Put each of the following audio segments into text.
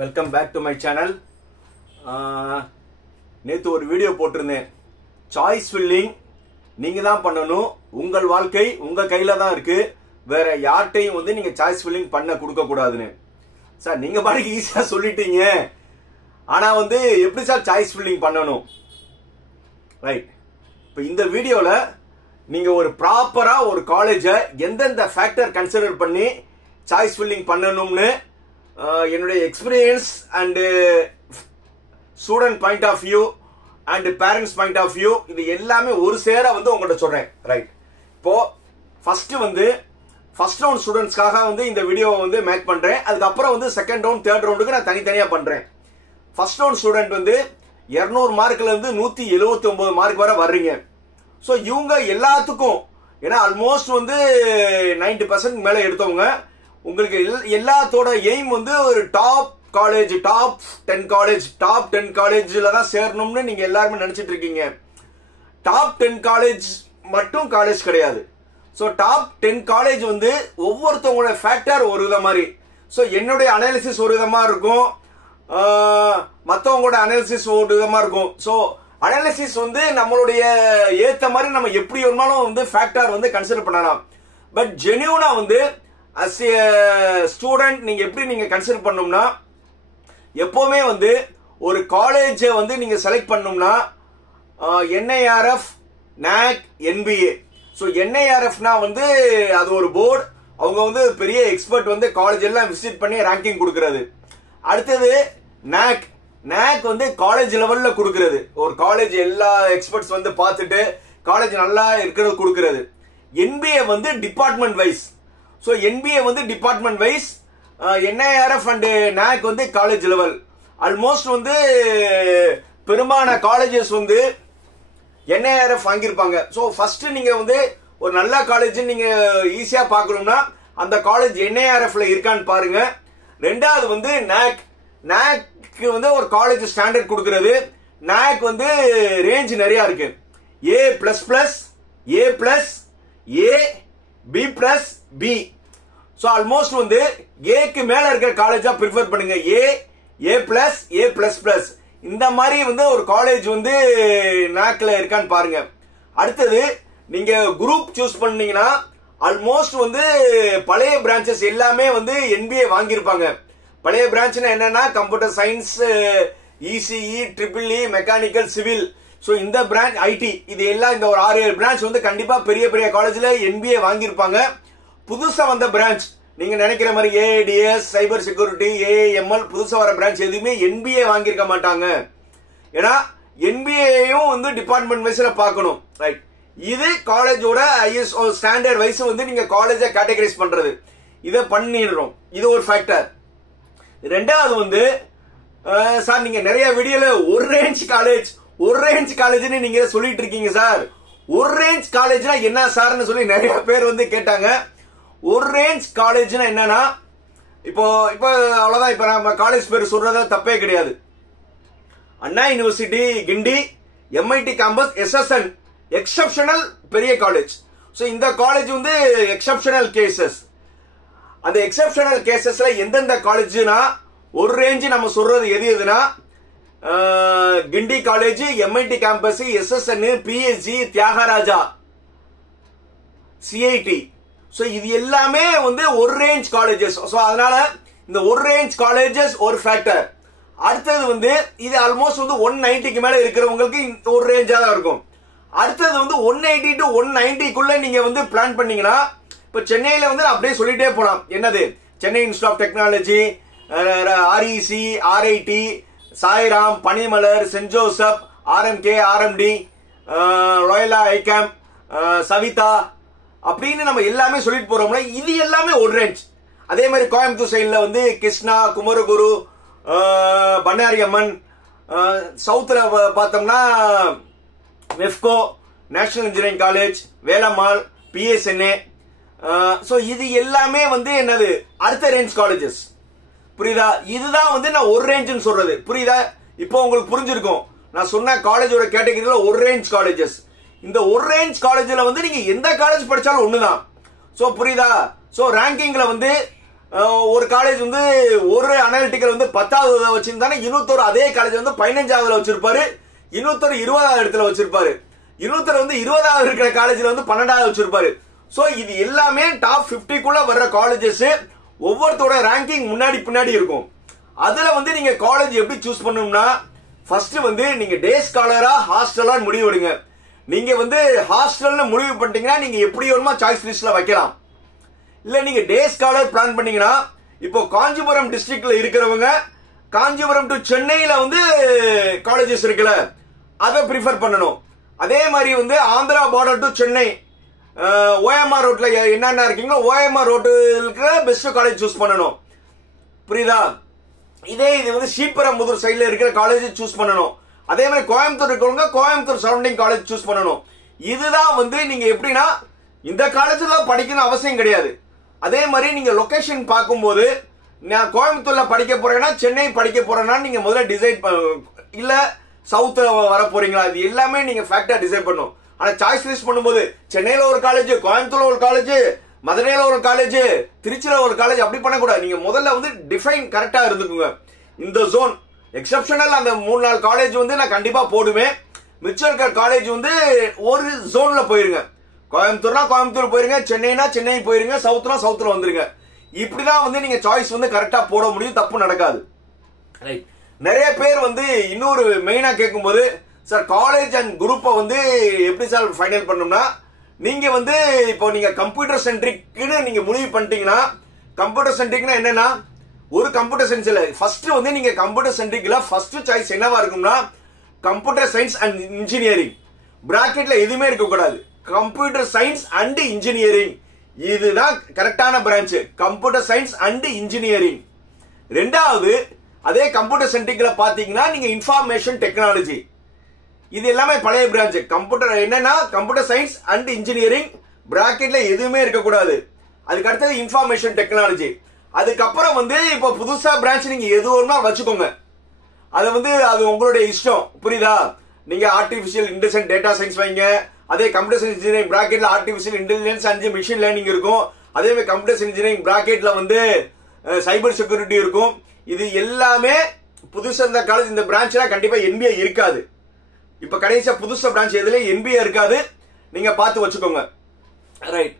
Welcome back to my channel. நேற்று ஒரு video போட்டிருந்தேன். சாய்ஸ் ஃபில்லிங் நீங்க தான் பண்ணணும், உங்கள் வாழ்க்கை உங்க கையில தான் இருக்கு, வேற யார்ட்டையும் வந்து நீங்க சாய்ஸ் ஃபில்லிங் பண்ண கொடுக்க கூடாதுன்னு. சார் நீங்க பாட்டுக்கு ஈஸியா சொல்லிட்டீங்க, ஆனா வந்து எப்படி சார் சாய்ஸ் ஃபில்லிங் பண்ணணும்? ரைட், இப்போ இந்த வீடியோல நீங்க ஒரு ப்ராப்பரா ஒரு காலேஜை எந்தெந்த ஃபேக்டர் கன்சிடர் பண்ணி சாய்ஸ் ஃபில்லிங் பண்ணணும்னு என்னுடைய experience and student point of view and parents point of view இது எல்லாமே ஒரு சேர வந்து உங்கள்கிட்ட சொல்றேன். ரைட், இப்போ ஃபர்ஸ்ட் ரவுண்ட் ஸ்டூடெண்ட்ஸ்க்காக வந்து இந்த வீடியோவை வந்து மேக் பண்றேன். அதுக்கப்புறம் வந்து செகண்ட் ரவுண்ட் தேர்ட் ரவுண்டுக்கு நான் தனித்தனியா பண்றேன். ஃபர்ஸ்ட் ரவுண்ட் ஸ்டூடெண்ட் வந்து 200 மார்க்ல இருந்து 179 மார்க் வரை வர்றீங்க. ஸோ இவங்க எல்லாத்துக்கும் ஏன்னா ஆல்மோஸ்ட் வந்து 90% மேல எடுத்தவங்க, உங்களுக்கு எல்லாத்தோட எய்ம் வந்து ஒரு டாப் 10 காலேஜ்ல தான் சேரணும்னு நீங்க எல்லாருமே நினைச்சிட்டு இருக்கீங்க. டாப் 10 காலேஜ் மட்டும் காலேஜ் கிடையாது. ஸோ டாப் 10 காலேஜ் வந்து ஒவ்வொருத்தவங்களோட ஃபேக்டர் ஒரு வித மாதிரி. ஸோ என்னுடைய அனாலிசிஸ் ஒரு விதமா இருக்கும், மற்றவங்களோட அனாலிசிஸ் ஒரு விதமா இருக்கும். ஸோ அனாலிசிஸ் வந்து நம்மளுடைய ஏத்த மாதிரி நம்ம எப்படி வேணாலும் வந்து ஃபேக்டர் வந்து கன்சிடர் பண்ணலாம். பட் ஜெனியூனா வந்து அஸ் எ ஸ்டூடெண்ட் நீங்க எப்படி நீங்க கன்சிடர் பண்ணணும்னா, எப்பவுமே வந்து ஒரு காலேஜை வந்து நீங்க செலக்ட் பண்ணணும்னா NIRF, NAC, NBA. ஸோ NIRFனா வந்து அது ஒரு போர்டு, அவங்க வந்து பெரிய எக்ஸ்பர்ட் வந்து காலேஜ் எல்லாம் விசிட் பண்ணி ரேங்கிங் கொடுக்கறது. அடுத்தது NAC வந்து காலேஜ் லெவல்ல கொடுக்கறது, ஒரு காலேஜ் எல்லா எக்ஸ்பர்ட்ஸ் வந்து பார்த்துட்டு காலேஜ் நல்லா இருக்கிறது கொடுக்கறது. NBA வந்து டிபார்ட்மெண்ட் வைஸ். ஸோ NBA வந்து department wise, NIRF and NAC வந்து காலேஜ் லெவல். ஆல்மோஸ்ட் வந்து பெரும்பாலான காலேஜஸ் வந்து NIRF வாங்கியிருப்பாங்க. ஸோ ஃபர்ஸ்ட் நீங்க வந்து ஒரு நல்ல காலேஜ் நீங்க ஈஸியா பார்க்கணும்னா அந்த காலேஜ் NIRFல இருக்கான்னு பாருங்க. ரெண்டாவது வந்து NAC வந்து ஒரு காலேஜ் ஸ்டாண்டர்ட் கொடுக்கிறது. NAC வந்து ரேஞ்ச் நிறைய இருக்கு, A++, A+, A, B+, B. So almost வந்து ஏக்கு மேல இருக்கிற காலேஜா ப்ரிஃபர் பண்ணுங்க. A+, இந்த மாதிரி வந்து ஒரு காலேஜ் வந்து NACல இருக்கான்னு பாருங்க. அடுத்தது நீங்க குரூப் சூஸ் பண்ணீங்கன்னா ஆல்மோஸ்ட் வந்து பழைய பிரான்ச்சஸ் எல்லாமே வந்து NBA வாங்கியிருப்பாங்க. பழைய பிரான்ச்னா என்னன்னா computer science, ECE, EEE, mechanical, civil. So இந்த பிரான்ச் IT, இது எல்லாம் இந்த ஒரு 6-7 பிரான்ச் வந்து கண்டிப்பா பெரிய பெரிய காலேஜ்ல NBA வாங்கியிருப்பாங்க. புதுசா வந்த பிரான்ச் நீங்க நினைக்கிற மாதிரி AADS, சைபர் செக்யூரிட்டி, AIML புதுசா வர பிரான்ச் எதுவுமே NBA வாங்கியிருக்க மாட்டாங்க. ஏன்னா NBAயும் வந்து டிபார்ட்மெண்ட் வைஸ்ல பார்க்கணும். ரைட், இது காலேஜோட ISO ஸ்டாண்டர்ட் வைஸ் வந்து நீங்க காலேஜை கேட்டகரைஸ் பண்றது, இதை பண்ணிடுறோம். இது ஒரு ஃபேக்டர். ரெண்டாவது வந்து சார் நீங்க நிறைய வீடியோல ஒரு ரேஞ்ச் காலேஜ்னு நீங்க சொல்லிட்டு இருக்கீங்க சார். ஒரு ரேஞ்ச் காலேஜ்னா என்ன சார்னு சொல்லி நிறைய பேர் வந்து கேட்டாங்க. ஒரு ரேஞ்ச் காலேஜ்னா என்னன்னா, இப்போ அவ்வளவுதான். இப்ப நம்ம காலேஜ் பேர் சொல்றது தப்பே கிடையாது. Anna university Guindy, MIT campus, SSN exceptional பெரிய காலேஜ். ஸோ இந்த காலேஜ் வந்து எக்ஸப்ஷனல் கேசஸ். அந்த எக்ஸப்ஷனல் கேசஸ்ல எந்தெந்த காலேஜ்னா ஒரு ரேஞ்ச் நம்ம சொல்றது எதுனா Guindy college, MIT campus, SSN, PSG, Thiagaraja, CIT. So இது எல்லாமே வந்து ஒரு ரேஞ்ச் காலேஜஸ். ஸோ அதனால இந்த ஒரு ரேஞ்ச் காலேஜஸ் ஒரு ஃபேக்டர். அடுத்தது வந்து இது ஆல்மோஸ்ட் வந்து 190க்கு மேல இருக்கிறவங்களுக்கு ஒரு ரேஞ்சா தான் இருக்கும். அடுத்தது வந்து 180 to 190க்குள்ள நீங்க வந்து பிளான் பண்ணீங்கன்னா, இப்ப சென்னையில வந்து அப்படியே சொல்லிட்டே போலாம். என்னது, Chennai institute of technology, REC, RIT, Sairam, Panimalar, saint Joseph, RMK, RMD, Loyola ICAM, Saveetha அப்படின்னு நம்ம எல்லாமே சொல்லிட்டு போறோம்னா இது எல்லாமே ஒரு ரேஞ்ச். அதே மாதிரி கோயம்புத்தூர் சைட்ல வந்து கிருஷ்ணா, குமரகுரு, பண்ணாரி அம்மன், சவுத்ல பார்த்தோம்னா வெஃப்கோ, national engineering college, Velammal, PSNA. So இது எல்லாமே வந்து என்னது அடுத்த ரேஞ்ச் காலேஜஸ். புரியுதா? இதுதான் வந்து நான் ஒரு ரேஞ்சுன்னு சொல்றது. புரியுதா? இப்போ உங்களுக்கு புரிஞ்சிருக்கும். நான் சொன்ன காலேஜோட கேட்டகரியில ஒரு ரேஞ்ச் காலேஜஸ். இந்த ஒரு ரேஞ்ச் காலேஜ்ல வந்து நீங்க எந்த காலேஜ் படிச்சாலும் ஒண்ணுதான். ஸோ புரியுதா? ஸோ ரேங்கிங்ல வந்து ஒரு காலேஜ் வந்து ஒரு அனாலிட்டிக்கல் வந்து 10வது வச்சிருந்தானே இன்னொருத்தர் அதே காலேஜ் வந்து 15வது வச்சிருப்பாரு, இன்னொருத்தர் 20வது இடத்துல வச்சிருப்பாரு, இன்னொருத்தர் வந்து 20வது இருக்கிற காலேஜ்ல வந்து 12வது வச்சிருப்பாரு. சோ இது எல்லாமே டாப் 50க்குள்ள வர்ற காலேஜஸ். ஒவ்வொருத்தரோட ரேங்கிங் முன்னாடி பின்னாடி இருக்கும். அதுல வந்து நீங்க காலேஜ் எப்படி சூஸ் பண்ணணும்னா, ஃபர்ஸ்ட் வந்து நீங்க டே ஸ்காலரா ஹாஸ்டலா முடிவு எடுங்க. நீங்க வந்து ஹாஸ்டல்னு முடிவு பண்ணிட்டீங்கன்னா நீங்க எப்படி வேணுமா சாய்ஸ் லிஸ்ட்ல வைக்கலாம். இல்ல நீங்க டே ஸ்காலர் பிளான் பண்ணீங்கன்னா, இப்போ காஞ்சிபுரம் டிஸ்ட்ரிக்ட்ல இருக்கிறவங்க காஞ்சிபுரம் டு சென்னையில வந்து காலேஜஸ் இருக்குல்ல, அதை ப்ரிஃபர் பண்ணணும். அதே மாதிரி வந்து Andhra border to Chennai OMR ரோட்ல என்னென்ன இருக்கீங்களோ ஓஎம்ஆர் ரோட்டுக்கு பெஸ்ட் காலேஜ் சூஸ் பண்ணணும். புரியுதா? இதே இது வந்து ஸ்ரீபெரும்புதூர் சைட்ல இருக்கிற காலேஜ் சூஸ் பண்ணணும். அதே மாதிரி கோயம்புத்தூர் இருக்கிறவங்க கோயம்புத்தூர் சரௌண்டிங் காலேஜ் சூஸ் பண்ணணும். இதுதான் வந்து நீங்க எப்படின்னா இந்த காலேஜ்ல படிக்கணும் அவசியம் கிடையாது. அதே மாதிரி நீங்க லொகேஷன் பார்க்கும்போது நான் கோயம்புத்தூர்ல படிக்க போறேன்னா சென்னை படிக்க போறேன்னா நீங்க முதல்ல டிசைட் இல்ல சவுத் வர போறீங்களா, இது எல்லாமே நீங்க ஃபேக்டா டிசைட் பண்ணும். ஆனா சாய்ஸ் லிஸ்ட் பண்ணும்போது சென்னையில ஒரு காலேஜ், கோயம்புத்தூர்ல ஒரு காலேஜ், மதுரையில ஒரு காலேஜ், திருச்சியில ஒரு காலேஜ் அப்படி பண்ணக்கூடாது. நீங்க முதல்ல வந்து டிஃபைன் கரெக்டா இருந்துக்குங்க. இந்த ஜோன் எக்ஸப்ஷனல் அந்த 3-4 காலேஜ் வந்து நான் கண்டிப்பா போடுவேன். மிச்சம் இருக்கிற காலேஜ் வந்து ஒரு ஜோன்ல போயிருங்க. கோயம்புத்தூர்னா கோயம்புத்தூர் போயிருங்க, சென்னைனா சென்னை போயிருங்க, சவுத்னா சவுத்ல வந்துருங்க. இப்படிதான் வந்து நீங்க சாய்ஸ் வந்து கரெக்டா போட முடியும், தப்பு நடக்காது. நிறைய பேர் வந்து இன்னொரு மெயினா கேட்கும்போது, சார் காலேஜ் அண்ட் குரூப்பை வந்து எப்படி சார் ஃபைனல் பண்ணணும்னா, நீங்க வந்து இப்போ நீங்க கம்ப்யூட்டர் சென்ட்ரிக்னு நீங்க முடிவு பண்ணிட்டீங்கன்னா, கம்ப்யூட்டர் சென்ட்ரிக்னா என்னன்னா ஒரு கம்ப்யூட்டர் சயின்ஸ் இல்ல, ஃபர்ஸ்ட் வந்து நீங்க கம்ப்யூட்டர் சென்ட்ரிக்ல ஃபர்ஸ்ட் சாய்ஸ் என்னவா இருக்கும்னா கம்ப்யூட்டர் சயின்ஸ் அண்ட் இன்ஜினியரிங். பிராக்கெட்ல எதுவுமே இருக்க கூடாது. கம்ப்யூட்டர் சயின்ஸ் அண்ட் இன்ஜினியரிங் இதுதான் கரெக்டான branch, computer science and engineering. ரெண்டாவது அதே கம்ப்யூட்டர் சென்ட்ரிக்ல பாத்தீங்கன்னா நீங்க இன்ஃபர்மேஷன் டெக்னாலஜி, இது எல்லாமே பழைய பிரான்ச். கம்ப்யூட்டர் என்னன்னா கம்ப்யூட்டர் சயின்ஸ் அண்ட் இன்ஜினியரிங் பிராக்கெட்ல எதுவுமே இருக்கக்கூடாது. அதுக்கு அடுத்தது இன்ஃபர்மேஷன் டெக்னாலஜி. அதுக்கப்புறம் வந்து இப்போ புதுசா பிரான்ச் நீங்க எது வேணுமா வச்சுக்கோங்க. அது வந்து அது உங்களுடைய இஷ்டம். புரியுதா? நீங்க ஆர்டிபிஷியல் இன்டெலிஜென்ஸ் டேட்டா சயின்ஸ் வைங்க. அதே கம்ப்யூட்டர் சயின்ஸ் இன்ஜினியரிங் பிராக்கெட்ல artificial intelligence and machine learning இருக்கும். அதே மாதிரி கம்ப்யூட்டர் சயின்ஸ் இன்ஜினியரிங் பிராக்கெட்ல வந்து சைபர் செக்யூரிட்டி இருக்கும். இது எல்லாமே புதுசா இந்த காலேஜ் இந்த பிரான்ச்ல கண்டிப்பா என்பிஏ இருக்காது. இப்ப கடைசியா புதுசா பிரான்ச் எதுல என்பிஏ இருக்காது, நீங்க பார்த்து வச்சுக்கோங்க. ரைட்.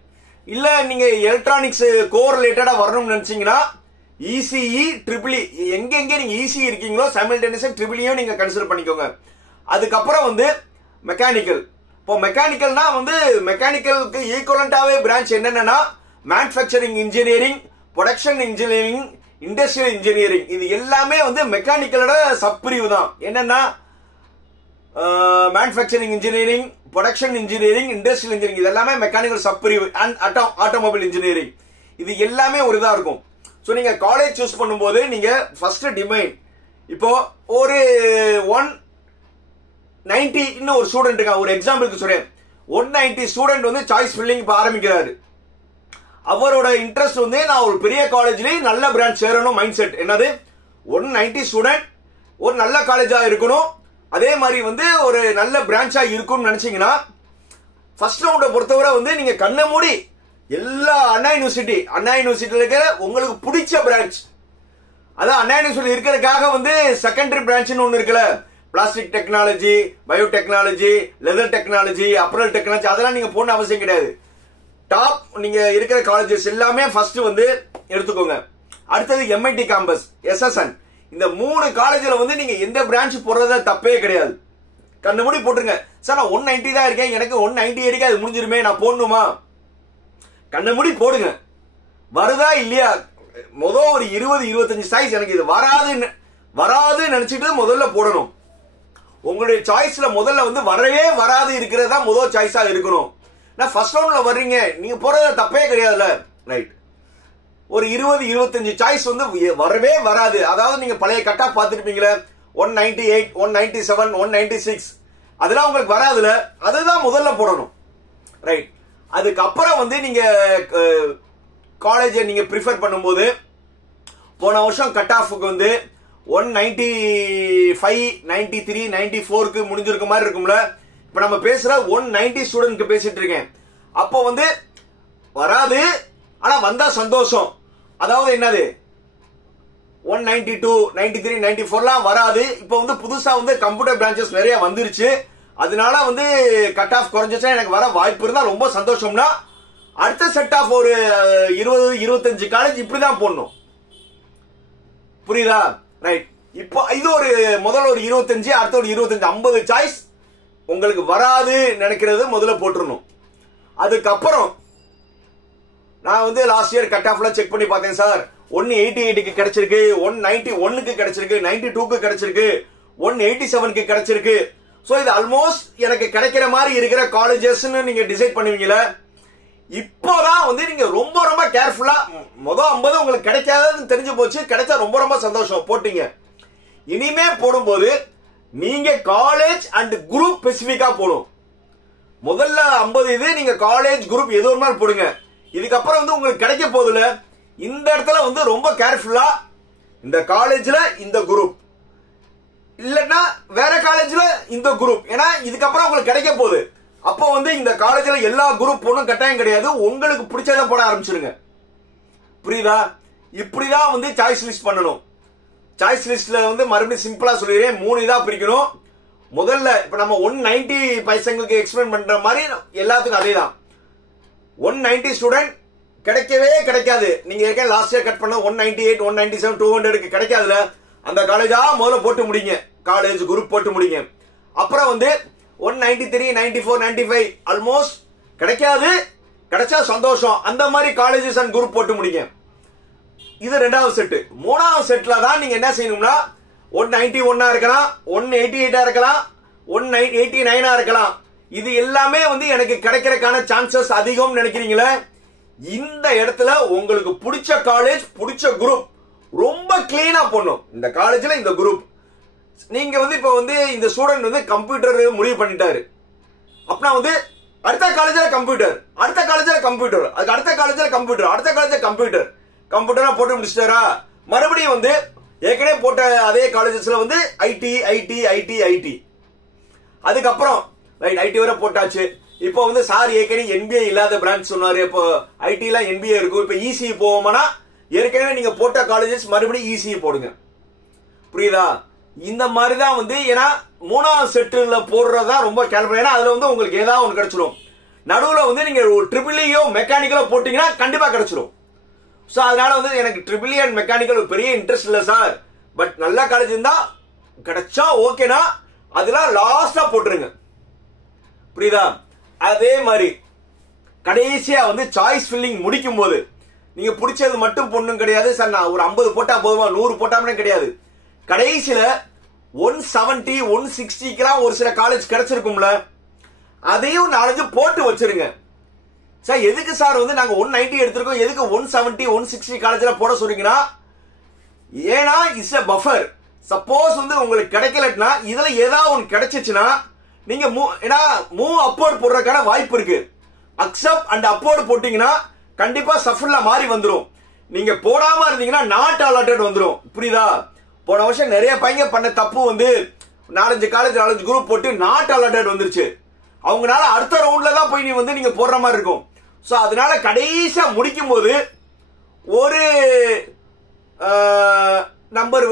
இல்ல நீங்க எலக்ட்ரானிக்ஸ் கோர் ரிலேட்டடா வரணும்னு நினைச்சீங்கன்னா இசிஇ ட்ரிபிள்இ எங்க நீங்க இசி இருக்கீங்களோ சைமல்டேனியஸா ட்ரிபிள்இயும் நீங்க கன்சிடர் பண்ணிக்கோங்க. அதுக்கப்புறம் வந்து மெக்கானிக்கல். இப்போ மெக்கானிக்கல்னா வந்து மெக்கானிக்கலுக்கு ஈக்குவலண்டாவே பிரான்ச் என்னன்னா manufacturing engineering, production engineering, industrial engineering. இது எல்லாமே வந்து மெக்கானிக்கலோட சப்பிரிவு தான். என்னன்னா manufacturing engineering, production engineering, industrial engineering இது எல்லாமே மெக்கானிக்கல் சப்பிரிவு அண்ட் ஆட்டோமொபைல் இன்ஜினியரிங். இது எல்லாமே ஒரு இதா இருக்கும். சோ நீங்க காலேஜ் சூஸ் பண்ணும்போது நீங்க ஃபர்ஸ்ட் டிமைன். இப்போ ஒரு 190 இன்னும் ஒரு ஸ்டூடெண்ட் இருக்கா, ஒரு எக்ஸாம்பிளுக்கு சொல்றேன். 190 ஸ்டூடெண்ட் வந்து சாய்ஸ் ஃபில்லிங் இப்ப ஆரம்பிக்கிறாரு. அவரோட இன்ட்ரெஸ்ட் வந்து நான் ஒரு பெரிய காலேஜ்லயும் நல்ல பிரான்ச் சேரணும் மைண்ட் செட். என்னது 190 ஸ்டூடெண்ட் ஒரு நல்ல காலேஜா இருக்கணும், அதே மாதிரி வந்து ஒரு நல்ல பிரான்ச்சா இருக்கும்னு நினைச்சீங்கன்னா ஃபர்ஸ்ட் ரவுண்ட பொறுத்தவரை வந்து நீங்க கண்ண மூடி எல்லா அண்ணா யூனிவர்சிட்டியில இருக்கிற உங்களுக்கு பிடிச்ச பிரான்ச், அதான் அண்ணா யூனிவர்சிட்டி இருக்கிறதுக்காக வந்து செகண்டரி பிரான்ச்னு ஒன்னு இருக்குல்ல, plastic technology, biotechnology, leather technology, apparel technology, அதெல்லாம் நீங்க போன அவசியம் கிடையாது. டாப் நீங்க இருக்கிற காலேஜஸ் எல்லாமே ஃபர்ஸ்ட் வந்து எடுத்துக்கோங்க. அடுத்தது எம்ஐடி கேம்பஸ், எஸ்எஸ்என். இந்த 3 காலேஜ்ல வந்து நீங்க எந்த பிரான்ச் போடுறத தப்பே கிடையாது. கண்ணு மூடி போட்டுருங்க. சார் நான் 190 தான் இருக்கேன், எனக்கு 190 அடிக்க அது முடிஞ்சிருமே, நான் போடணுமா? கண்ணு மூடி போடுங்க. வருதா இல்லையா முதல் ஒரு 20-25 சாய்ஸ் எனக்கு இது வராது நினைச்சிட்டு முதல்ல போடணும். உங்களுடைய சாய்ஸ்ல முதல்ல வந்து வரவே வராது இருக்கிறதா முதல் சாய்ஸா இருக்கணும். நான் ஃபர்ஸ்ட் ரவுண்ட்ல வர்றீங்க, நீங்க போறத தப்பே கிடையாதுல. ரைட். ஒரு 20-25 சாய்ஸ் வந்து வரவே வராது. அதாவது நீங்க பழைய கட் ஆஃப் பார்த்துருப்பீங்களே 198, 197, 196 அதெல்லாம் உங்களுக்கு வராதுல, அதுதான் முதல்ல போடணும். ரைட். அதுக்கப்புறம் வந்து நீங்க காலேஜ் நீங்க ப்ரிஃபர் பண்ணும்போது போன வருஷம் கட் ஆஃப்க்கு வந்து 195, 93, 94க்கு முடிஞ்சிருக்க மாதிரி இருக்கும்ல. இப்ப நம்ம பேசுற 190 ஸ்டூடெண்ட்க்கு பேசிட்டு இருக்கேன். அப்போ வந்து வராது, ஆனா வந்தா சந்தோஷம். அதாவது என்னது 192, 93, 94 வராது. இப்போ வந்து புதுசா வந்து கம்ப்யூட்டர் பிரான்ச்சஸ் நிறைய வந்துருச்சு. அதனால வந்து கட் ஆஃப் குறைஞ்சிச்சா எனக்கு வர வாய்ப்பு இருந்தா ரொம்ப சந்தோஷம்னா அடுத்த செட் ஆஃப் ஒரு 20-25 காலேஜ் இப்படிதான் போடணும். புரியுதா? ரைட். இப்போ இது ஒரு முதல்ல ஒரு 25, அடுத்த ஒரு 25, 50 சாய்ஸ் உங்களுக்கு வராது நினைக்கிறது முதல்ல போட்டுருணும். அதுக்கப்புறம் நான் வந்து லாஸ்ட் இயர் கட் ஆஃப்ல செக் பண்ணி பார்த்தேன் சார். 188க்கு கிடைச்சிருக்கு, 191க்கு கிடைச்சிருக்கு, 92க்கு கிடைச்சிருக்கு, 187க்கு கிடைச்சிருக்கு. சோ இது ஆல்மோஸ்ட் எனக்கு கிடைக்கிற மாதிரி இருக்கிற காலேஜஸ்ன்னு நீங்க டிசைட் பண்ணுவீங்களா? இப்போதான் வந்து நீங்க ரொம்ப ரொம்ப கேர்ஃபுல்லா மொதல் 50 உங்களுக்கு கிடைக்காததுன்னு தெரிஞ்சு போச்சு. கிடைச்சா ரொம்ப ரொம்ப சந்தோஷம் போட்டீங்க. இனிமே போடும்போது நீங்க காலேஜ் அண்ட் குரூப் ஸ்பெசிபிக்கா போடும். முதல்ல 50 இது நீங்க காலேஜ் குரூப் எது ஒரு மாதிரி போடுங்க. இதுக்கப்புறம் வந்து உங்களுக்கு கிடைக்க போதுல இந்த இடத்துல வந்து ரொம்ப கேர்ஃபுல்லா இந்த காலேஜ்ல இந்த குரூப் இல்லன்னா வேற காலேஜ்ல இந்த குரூப், ஏன்னா இதுக்கப்புறம் உங்களுக்கு கிடைக்க போகுது. அப்போ வந்து இந்த காலேஜ்ல எல்லா குரூப் ஒன்றும் கட்டாயம் கிடையாது. உங்களுக்கு பிடிச்சதை போட ஆரம்பிச்சிருங்க. புரியுதா? இப்படிதான் வந்து சாய்ஸ் லிஸ்ட் பண்ணணும். சாய்ஸ் லிஸ்ட்ல வந்து மறுபடியும் சிம்பிளா சொல்லிடுறேன், 3 இதா பிரிக்கணும். முதல்ல இப்ப நம்ம 190 பைசங்களுக்கு எக்ஸ்பிளைன் பண்ற மாதிரி எல்லாத்துக்கும் அதே தான். 190 ஸ்டூடெண்ட் கிடைக்கவே கிடைக்காது. நீங்க ஏற்கனவே லாஸ்ட் இயர் கட் பண்ண 198, 197, 200க்கு கிடைக்காதுல, அந்த காலேஜா முதல்ல போட்டு முடிங்க. காலேஜ் குரூப் போட்டு முடிங்க. அப்புறம் வந்து 193, 94, 95 ஆல்மோஸ்ட் கிடைக்காது, கிடைச்சா சந்தோஷம், அந்த மாதிரி காலேஜஸ் அண்ட் குரூப் போட்டு முடிங்க. இது ரெண்டாவது செட். மூணாவது செட்ல தான் நீங்க என்ன செய்யணும்னா 191 இருக்கலாம், 188 இருக்கலாம், 189 இருக்கலாம். இது எல்லாமே வந்து எனக்கு கிடைக்கிறதுக்கான சான்சஸ் அதிகம் நினைக்கிறீங்களே, இந்த இடத்துல உங்களுக்கு பிடிச்ச காலேஜ் பிடிச்ச குரூப் ரொம்ப கிளீனா போடணும். இந்த காலேஜ்ல இந்த குரூப் நீங்க வந்து இப்ப வந்து இந்த ஸ்டூடெண்ட் வந்து கம்ப்யூட்டர் முடிவு பண்ணிட்டாரு அப்படின்னா வந்து அடுத்த காலேஜ்ல கம்ப்யூட்டர், அடுத்த காலேஜ்ல கம்ப்யூட்டர், அதுக்கு அடுத்த காலேஜ்ல கம்ப்யூட்டர், அடுத்த காலேஜ்ல கம்ப்யூட்டர், கம்ப்யூட்டரா போட்டு முடிச்சிட்டாரா, மறுபடியும் வந்து ஏற்கனவே போட்ட அதே காலேஜஸ்ல வந்து ஐடி ஐடி ஐடி ஐடி, அதுக்கப்புறம் ரைட் ஐடி வரை போட்டாச்சு. இப்போ வந்து சார் ஏற்கனவே என்பிஏ இல்லாத பிரான்ச் சொன்னாரு, இப்போ ஐடில என்பிஏ இருக்கும். இப்போ இசிஇ போவோம்னா ஏற்கனவே நீங்க போட்ட காலேஜஸ் மறுபடியும் இசிஇ போடுங்க. புரியுதா? இந்த மாதிரி தான் வந்து, ஏன்னா மூணாவது செட்டுல போடுறதா ரொம்ப கேள்வி. ஏன்னா அதுல வந்து உங்களுக்கு ஏதாவது ஒன்று கிடைச்சிடும். நடுவுல வந்து நீங்க ட்ரிபிள்இயோ மெக்கானிக்கலோ போட்டீங்கன்னா கண்டிப்பா கிடைச்சிடும். சோ அதனால வந்து எனக்கு ட்ரிபிள்இ அண்ட் மெக்கானிக்கல் பெரிய இன்ட்ரெஸ்ட் இல்ல சார், பட் நல்ல காலேஜ் இருந்தா கிடைச்சா ஓகேனா அதெல்லாம் லாஸ்டா போட்டுருங்க. புரியுதா? அதே மாதிரி கடைசியா வந்து சாய்ஸ் ஃபில்லிங் முடிக்கும் போது நீங்க பிடிச்சது மட்டும் பொண்ணும் கிடையாது சார், நான் ஒரு 50 போட்டா போதுமா 100 போட்டாமே கிடையாது. கடைசியில 170, 160 ஒரு சில காலேஜ் கிடைச்சிருக்கும்ல, அதையும் 4 போட்டு வச்சிருங்க. சார் எதுக்கு சார் வந்து நாங்க 190 எடுத்திருக்கோம், எதுக்கு 170, 160 காலேஜ்ல போட சொல்றீங்கன்னா, ஏன்னா இட்ஸ் எ பஃபர். சப்போஸ் வந்து உங்களுக்கு கிடைக்கலன்னா இதுல ஏதாவது ஒன்று கிடைச்சிச்சுன்னா நீங்க மூவ் அப்வர்ட் போடுறதுக்கான வாய்ப்பு இருக்கு. அக்செப்ட் அண்ட் அப்வர்ட் போட்டீங்கன்னா கண்டிப்பா சஃபர்ல மாறி வந்துரும். நீங்க போடாம இருந்தீங்கன்னா நாட் அலாட்டட் வந்துரும். புரியுதா? போன வருஷம் நிறைய பையங்க பண்ண தப்பு வந்து 4-5 காலேஜ் 4-5 குரூப் போட்டு நாட் அலாட்டட் வந்துருச்சு. அவங்களால அடுத்த ரவுண்ட்ல தான் போய் நீங்க போடுற மாதிரி இருக்கும். சோ அதனால கடைசியா முடிக்கும் போது ஒரு நம்பர்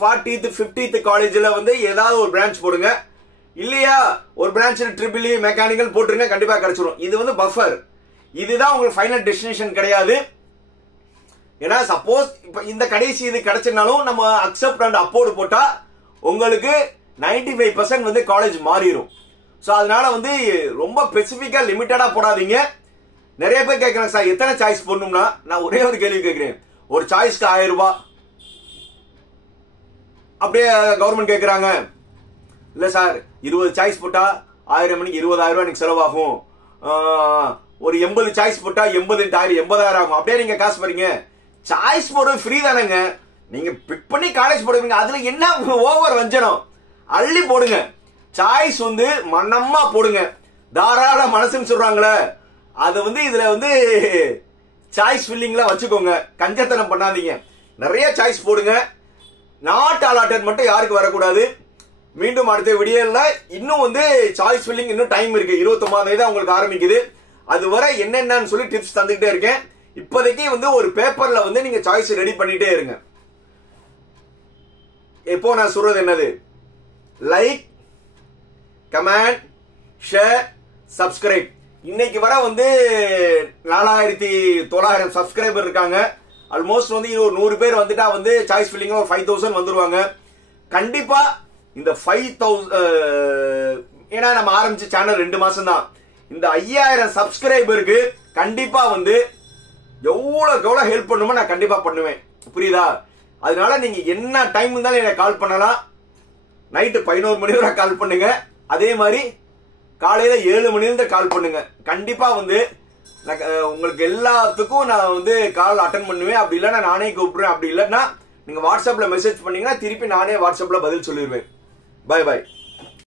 40th 50th காலேஜ்ல வந்து ஏதாவது ஒரு பிரான்ச் போடுங்க. இல்லையா ஒரு பிரான்ச் ட்ரிபிள்இ மெக்கானிக்கல் போட்டுருங்க, கண்டிப்பா கிடைச்சிடும். இது வந்து பஃபர், இதுதான் உங்களுக்கு ஃபைனல் டெஸ்டினேஷன் கிடையாது. ஏன்னா சப்போஸ் இப்ப இந்த கடைசி இது கிடைச்சிருந்தாலும் நம்ம அக்செப்ட் அண்ட் அப்போர்ட் போட்டா உங்களுக்கு 95% வந்து காலேஜ் மாறிடும். சோ அதனால வந்து ரொம்ப ஸ்பெசிபிக்கா லிமிட்டடா போடாதீங்க. நிறைய பேர் கேட்கறாங்க சார் எத்தனை சாய்ஸ் போடணும்னா, நான் ஒரே ஒரு கேள்வி கேட்கிறேன், ஒரு சாய்ஸ்க்கு 1000 ரூபாய் அப்படியே கவர்மெண்ட் கேட்கறாங்க. இல்ல சார் 20 சாய்ஸ் போட்டா 1000 மணிக்கு 20,000 ரூபாய் எனக்கு செலவாகும், ஒரு 80 சாய்ஸ் போட்டா 80 × 1000 80,000 ஆகும். அப்படியே நீங்க காசு பாருங்க, சாய்ஸ் போடுறது ஃப்ரீ தானேங்க, நீங்க பிக் பண்ணி காலேஜ் போடுவீங்க, அதுல என்ன ஓவர் வஞ்சனம், அள்ளி போடுங்க. சாய்ஸ் வந்து மனமா போடுங்க, தாராள மனசுன்னு சொல்றாங்களே அது வந்து இதுல வந்து சாய்ஸ் ஃபில்லிங்ல வச்சுக்கோங்க, கஞ்சத்தனம் பண்ணாதீங்க. நிறைய சாய்ஸ் போடுங்க, நாட் அலாட்டட் மட்டும் யாருக்கு வரக்கூடாது. மீண்டும் அடுத்த வீடியோல இன்னும் வந்து சாய்ஸ் ஃபில்லிங் இன்னும் டைம் இருக்கு, 29 தான் உங்களுக்கு ஆரம்பிக்குது. அது வரை என்னென்னு சொல்லி டிப்ஸ் தந்துகிட்டே இருக்கேன். இப்போதைக்கு வந்து ஒரு பேப்பர்ல வந்து நீங்க சாய்ஸ் ரெடி பண்ணிட்டே இருங்க. இப்போ நான் சொல்றது என்னது, லைக், கமெண்ட், ஷேர், சப்ஸ்கிரைப். இன்னைக்கு வர வந்து 4900 சப்ஸ்கிரைபர் இருக்காங்க. ஆல்மோஸ்ட் வந்து ஒரு 100 பேர் வந்துட்டா வந்து சாய்ஸ் ஃபில்லிங் ஒரு 5000 வந்துருவாங்க. கண்டிப்பா இந்த 5000, ஏன்னா நம்ம ஆரம்பிச்ச சேனல் 2 மாசம் தான். இந்த 5000 சப்ஸ்கிரைபருக்கு கண்டிப்பா வந்து எவ்வளவு ஹெல்ப் பண்ணுமோ நான் கண்டிப்பா பண்ணுவேன். புரியுதா? அதனால நீங்க என்ன டைம் இருந்தாலும் எனக்கு கால் பண்ணலாம். நைட்டு 11 மணி வரை கால் பண்ணுங்க. அதே மாதிரி காலையில 7 மணிலிருந்து கால் பண்ணுங்க. கண்டிப்பா வந்து உங்களுக்கு எல்லாத்துக்கும் நான் வந்து கால் அட்டன் பண்ணுவேன். அப்படி இல்லைன்னா நானே கூப்பிடுறேன். அப்படி இல்லைன்னா நீங்க வாட்ஸ்அப்ல மெசேஜ் பண்ணீங்கன்னா திருப்பி நானே வாட்ஸ்அப்ல பதில் சொல்லிடுவேன். பாய் பாய்.